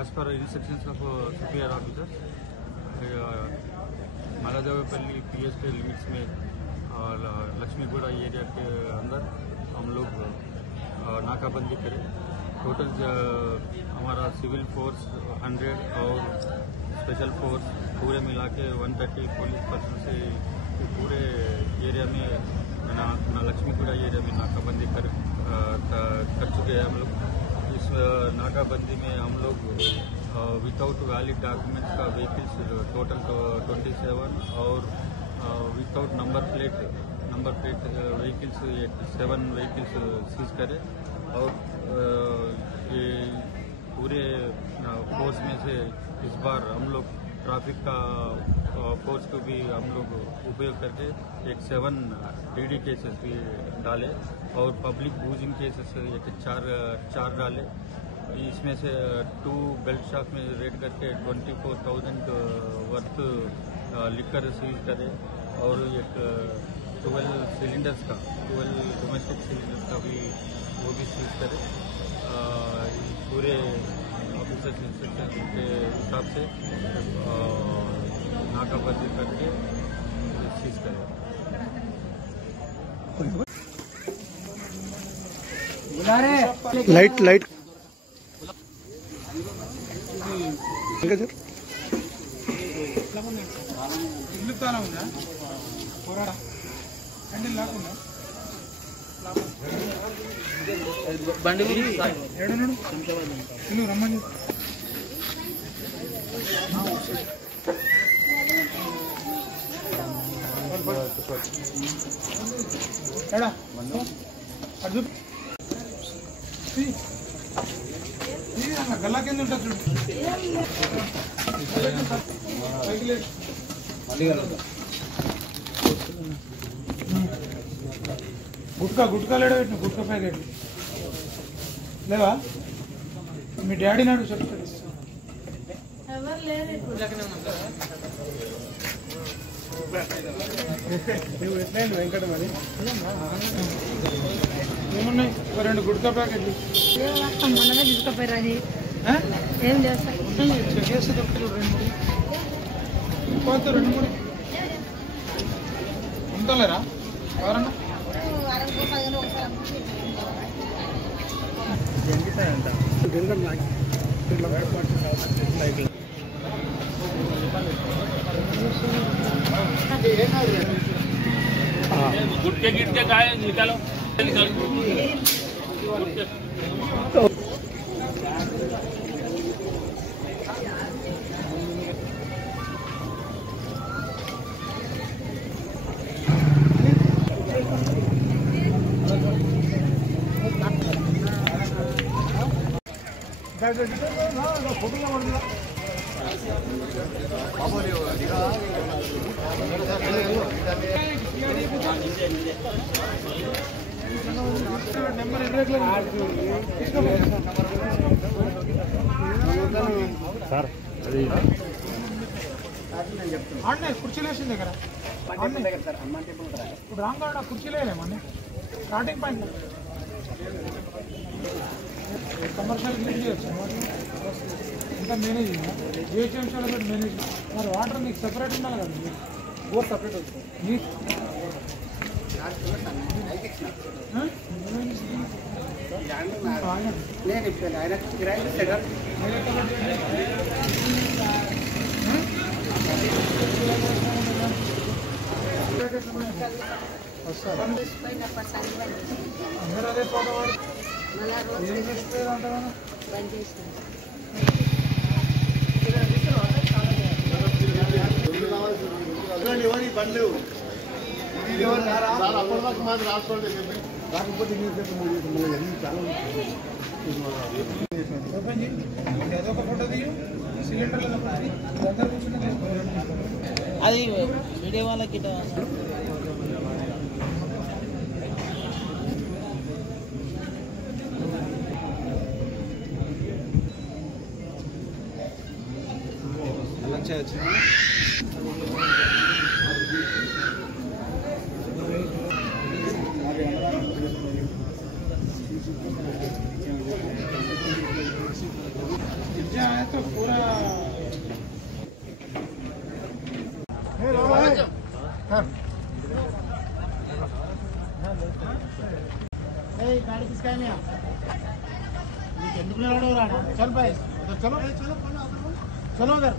as per instructions of superior officers, Maladevapalli PS के limits में Lakshmiguda area के अंदर हम लोग नाकाबंदी करें। टोटल हमारा सिविल फोर्स 100 और स्पेशल फोर्स पूरे मिला के 130 पुलिस पर्सन से पूरे एरिया में लक्ष्मीगुड़ा एरिया में नाकाबंदी कर चुके हैं हम लोग। इस नाकाबंदी में हम लोग विदाउट वैलिड डॉक्यूमेंट्स का व्हीकल्स टोटल 27 और without number plate vehicles 7 vehicles seize करें। और ये पूरे फोर्स में से इस बार हम लोग ट्रैफिक का फोर्स को भी हम लोग उपयोग करके 7 DD केसेस भी डाले और पब्लिक बूजिंग केसेस 4 डाले। इसमें से 2 बेल्ट शॉप में रेड करके 24,000 वर्थ लिकर सीज करे और 12 सिलेंडर्स का 12 डोमेस्टिक सिलेंडर्स का भी वो भी सीज करे। पूरे ऑफिसर्स इंस्ट्रक्शन के हिसाब से नाकाबंदी करके सीज करें। लाइट బండి రమ్మని గల్లా కింద ఉంటుంది గుట్కా లేడబెట్టిన గుట్కా ప్యాకెట్ లేవా? మీ డాడీ నాడు చెప్తాడు. వెంకట మరి ఏమున్నాయి? 2 గుట్కా ప్యాకెట్లు తీసుకుపోయారు. ఏం చేస్తారు? చేస్తే చెప్తారు 2-3 ఉంటారా ఎవరన్నా? गुटके गिटके काय निकालो కుర్చీలు వేసింది దగ్గర ఇప్పుడు రాంగ్ కుర్చీలు వేయలేమని స్టార్టింగ్ పాయింట్ కమర్షియల్ క్లీన్ చేయొచ్చు ఇంకా మేనేజ్ జిహెచ్ఎంసీలో పెట్టి మేనేజ్. మరి వాటర్ మీకు సెపరేట్ ఉండాలి కదా, బోర్ సపరేట్ అవుతుంది. అందరూ అదే ఫోటో ఏం చేస్తారు అంట కదా బండ్లు అప్పటిదాకా మాది రాసుకోండి రాకపోతే ఏదొక ఫోటో దిగు సిలిండర్లో అది వీడియో వాళ్ళకి చేయొచ్చు. बच्चा है तो पूरा गाड़ी किसका है चल भाई चलो चलो उधर